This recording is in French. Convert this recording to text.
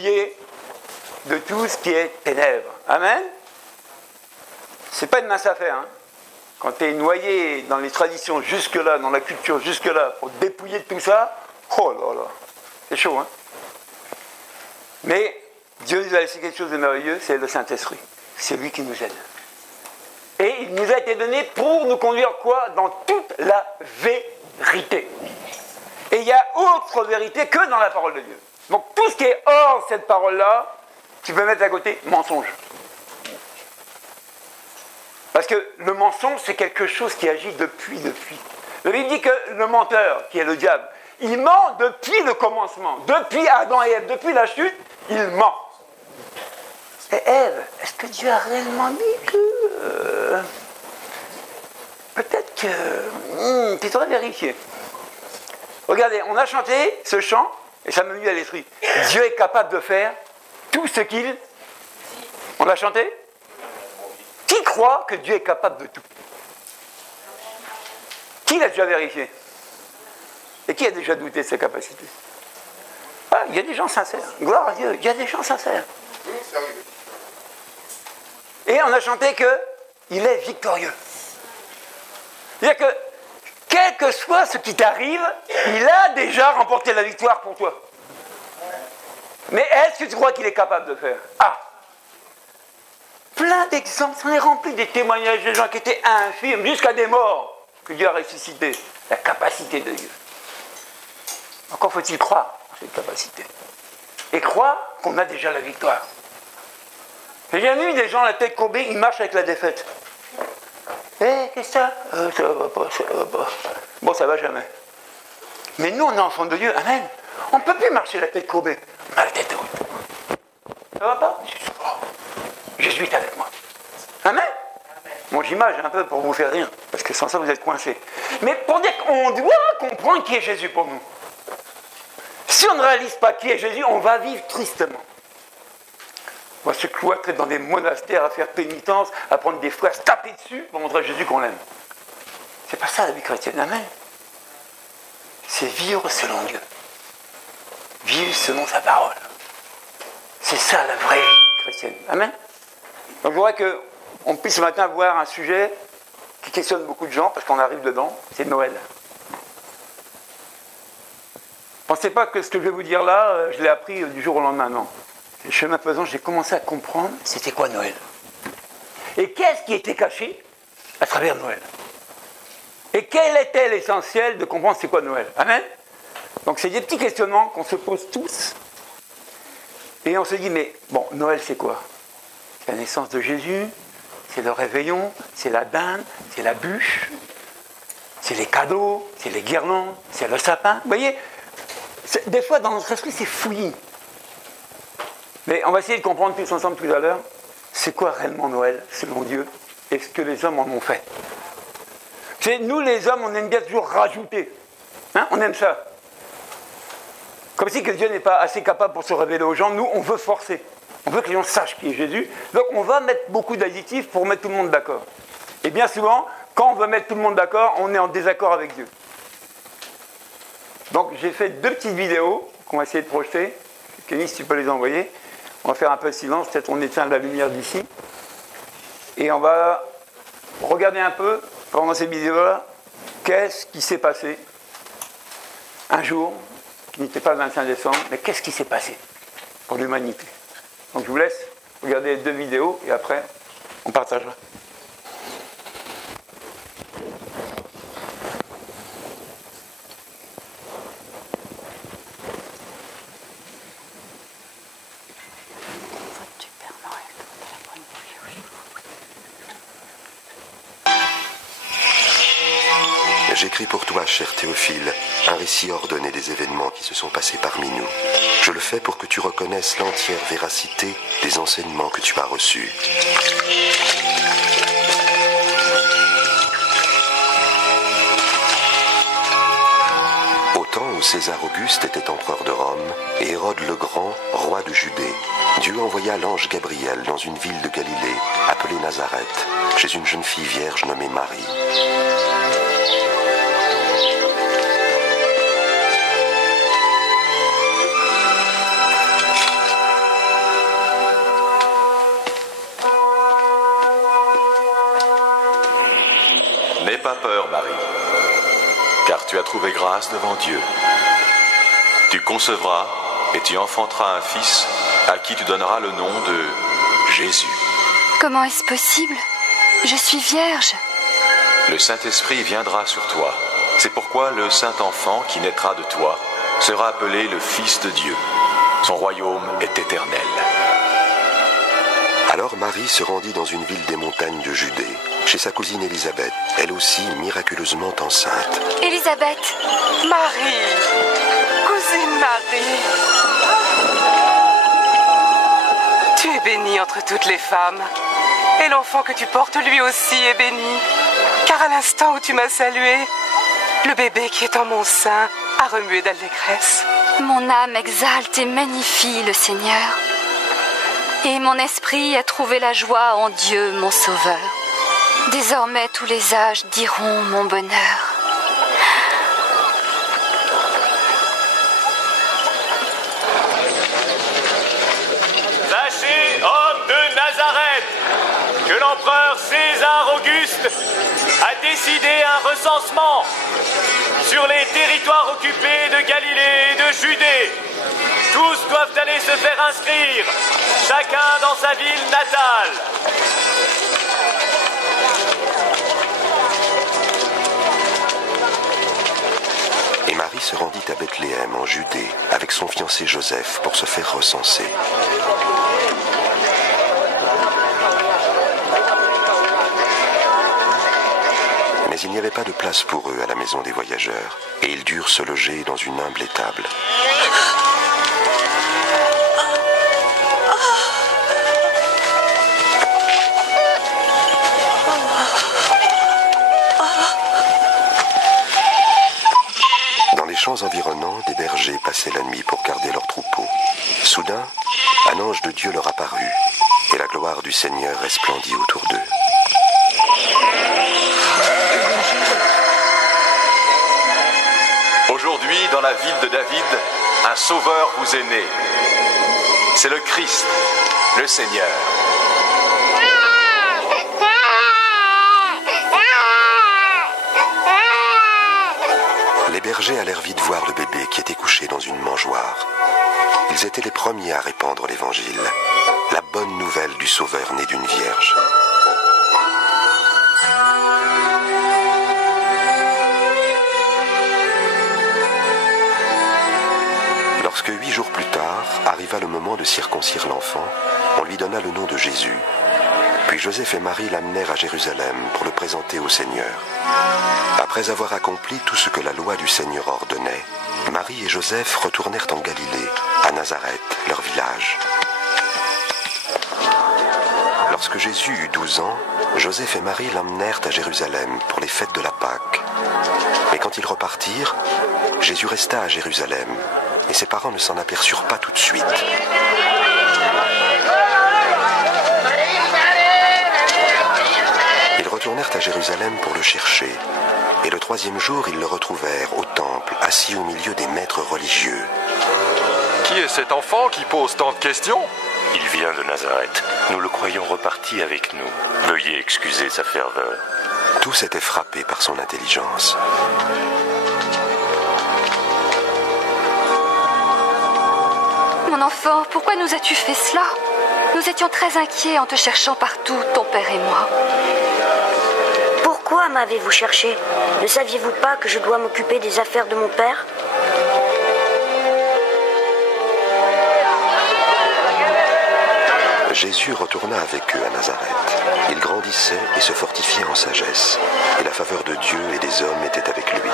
dépouillé de tout ce qui est ténèbres. Amen. C'est pas une mince affaire. Hein. Quand tu es noyé dans les traditions jusque-là, dans la culture jusque-là, pour te dépouiller de tout ça, oh là là, c'est chaud. Hein. Mais Dieu nous a laissé quelque chose de merveilleux, c'est le Saint-Esprit. C'est lui qui nous aide. Et il nous a été donné pour nous conduire quoi? Dans toute la vérité. Et il y a autre vérité que dans la parole de Dieu. Donc tout ce qui est hors cette parole-là, tu peux mettre à côté mensonge. Parce que le mensonge, c'est quelque chose qui agit depuis. La Bible dit que le menteur, qui est le diable, il ment depuis le commencement. Depuis Adam et Ève, depuis la chute, il ment. Et Ève, est-ce que Dieu a réellement dit que... peut-être que... tu devrais vérifier. Regardez, on a chanté ce chant, et ça m'a mis à l'esprit. Dieu est capable de faire tout ce qu'il... On l'a chanté? Qui croit que Dieu est capable de tout? Qui l'a déjà vérifié? Et qui a déjà douté de ses capacités? Ah, il y a des gens sincères. Gloire à Dieu, il y a des gens sincères. Et on a chanté qu'il est victorieux. C'est-à-dire que, quel que soit ce qui t'arrive, il a déjà remporté la victoire pour toi. Mais est-ce que tu crois qu'il est capable de faire? Ah! Plein d'exemples, on est rempli des témoignages de gens qui étaient infirmes, jusqu'à des morts, que Dieu a ressuscité. La capacité de Dieu. Encore faut-il croire en cette capacité. Et croire qu'on a déjà la victoire. J'ai jamais vu des gens la tête courbée, ils marchent avec la défaite. Qu'est-ce que ça? Ça va pas, ça va pas. Bon, ça va jamais. Mais nous, on est enfants de Dieu, amen. On ne peut plus marcher la tête courbée. On a la tête haute. Ça va pas? Jésus est avec moi. Amen. Bon, j'image un peu pour vous faire rire, parce que sans ça, vous êtes coincés. Mais pour dire qu'on doit comprendre qui est Jésus pour nous. Si on ne réalise pas qui est Jésus, on va vivre tristement. On va se cloîtrer dans des monastères à faire pénitence, à prendre des frères, se taper dessus pour montrer à Jésus qu'on l'aime. C'est pas ça la vie chrétienne, amen. C'est vivre selon Dieu. Vivre selon sa parole. C'est ça la vraie vie chrétienne, amen. Donc je voudrais qu'on puisse ce matin voir un sujet qui questionne beaucoup de gens, parce qu'on arrive dedans, c'est Noël. Pensez pas que ce que je vais vous dire là, je l'ai appris du jour au lendemain, non. Le chemin faisant, j'ai commencé à comprendre c'était quoi Noël. Et qu'est-ce qui était caché à travers Noël. Et quel était l'essentiel de comprendre c'est quoi Noël. Amen. Donc c'est des petits questionnements qu'on se pose tous. Et on se dit, mais bon, Noël c'est quoi? C'est la naissance de Jésus, c'est le réveillon, c'est la dinde, c'est la bûche, c'est les cadeaux, c'est les guirlandes, c'est le sapin. Vous voyez, des fois dans notre esprit c'est fouillis. Mais on va essayer de comprendre tous ensemble tout à l'heure, c'est quoi réellement Noël, selon Dieu, et ce que les hommes en ont fait. C'est nous les hommes, on aime bien toujours rajouter. Hein, on aime ça. Comme si que Dieu n'est pas assez capable pour se révéler aux gens, nous on veut forcer. On veut que les gens sachent qui est Jésus. Donc on va mettre beaucoup d'additifs pour mettre tout le monde d'accord. Et bien souvent, quand on veut mettre tout le monde d'accord, on est en désaccord avec Dieu. Donc j'ai fait 2 petites vidéos qu'on va essayer de projeter. Kenny, si tu peux les envoyer. On va faire un peu de silence, peut-être on éteint la lumière d'ici. Et on va regarder un peu, pendant ces vidéos-là, qu'est-ce qui s'est passé un jour, qui n'était pas le 25 décembre, mais qu'est-ce qui s'est passé pour l'humanité. Donc je vous laisse regarder les 2 vidéos et après, on partagera. J'écris pour toi, cher Théophile, un récit ordonné des événements qui se sont passés parmi nous. Je le fais pour que tu reconnaisses l'entière véracité des enseignements que tu as reçus. Au temps où César Auguste était empereur de Rome et Hérode le Grand, roi de Judée, Dieu envoya l'ange Gabriel dans une ville de Galilée, appelée Nazareth, chez une jeune fille vierge nommée Marie. pas peur, Marie, car tu as trouvé grâce devant Dieu. Tu concevras et tu enfanteras un fils à qui tu donneras le nom de Jésus. Comment est-ce possible? Je suis vierge. Le Saint-Esprit viendra sur toi. C'est pourquoi le Saint-Enfant qui naîtra de toi sera appelé le Fils de Dieu. Son royaume est éternel. Alors Marie se rendit dans une ville des montagnes de Judée, chez sa cousine Élisabeth, elle aussi miraculeusement enceinte. Élisabeth! Marie! Cousine Marie! Tu es bénie entre toutes les femmes. Et l'enfant que tu portes lui aussi est béni. Car à l'instant où tu m'as salué, le bébé qui est en mon sein a remué d'allégresse. Mon âme exalte et magnifie le Seigneur. Et mon esprit a trouvé la joie en Dieu, mon Sauveur. Désormais, tous les âges diront mon bonheur. Sachez, homme de Nazareth, que l'empereur César Auguste a décidé un recensement sur les territoires occupés de Galilée et de Judée. Tous doivent aller se faire inscrire, chacun dans sa ville natale. Et Marie se rendit à Bethléem en Judée avec son fiancé Joseph pour se faire recenser. Mais il n'y avait pas de place pour eux à la maison des voyageurs, et ils durent se loger dans une humble étable. Dans les champs environnants, des bergers passaient la nuit pour garder leurs troupeaux. Soudain, un ange de Dieu leur apparut, et la gloire du Seigneur resplendit autour d'eux. Aujourd'hui, dans la ville de David, un sauveur vous est né. C'est le Christ, le Seigneur. Les bergers allèrent vite voir le bébé qui était couché dans une mangeoire. Ils étaient les premiers à répandre l'évangile, la bonne nouvelle du Sauveur né d'une vierge. Lorsque 8 jours plus tard arriva le moment de circoncire l'enfant, on lui donna le nom de Jésus. Puis Joseph et Marie l'amenèrent à Jérusalem pour le présenter au Seigneur. Après avoir accompli tout ce que la loi du Seigneur ordonnait, Marie et Joseph retournèrent en Galilée, à Nazareth, leur village. Lorsque Jésus eut 12 ans, Joseph et Marie l'emmenèrent à Jérusalem pour les fêtes de la Pâque. Mais quand ils repartirent, Jésus resta à Jérusalem, et ses parents ne s'en aperçurent pas tout de suite. Ils retournèrent à Jérusalem pour le chercher, et le 3e jour, ils le retrouvèrent au temple, assis au milieu des maîtres religieux. Qui est cet enfant qui pose tant de questions? Il vient de Nazareth. Nous le croyons reparti avec nous. Veuillez excuser sa ferveur. Tous étaient frappés par son intelligence. Mon enfant, pourquoi nous as-tu fait cela? Nous étions très inquiets en te cherchant partout, ton père et moi. Pourquoi m'avez-vous cherché? Ne saviez-vous pas que je dois m'occuper des affaires de mon père? Jésus retourna avec eux à Nazareth. Il grandissait et se fortifiait en sagesse, et la faveur de Dieu et des hommes était avec lui.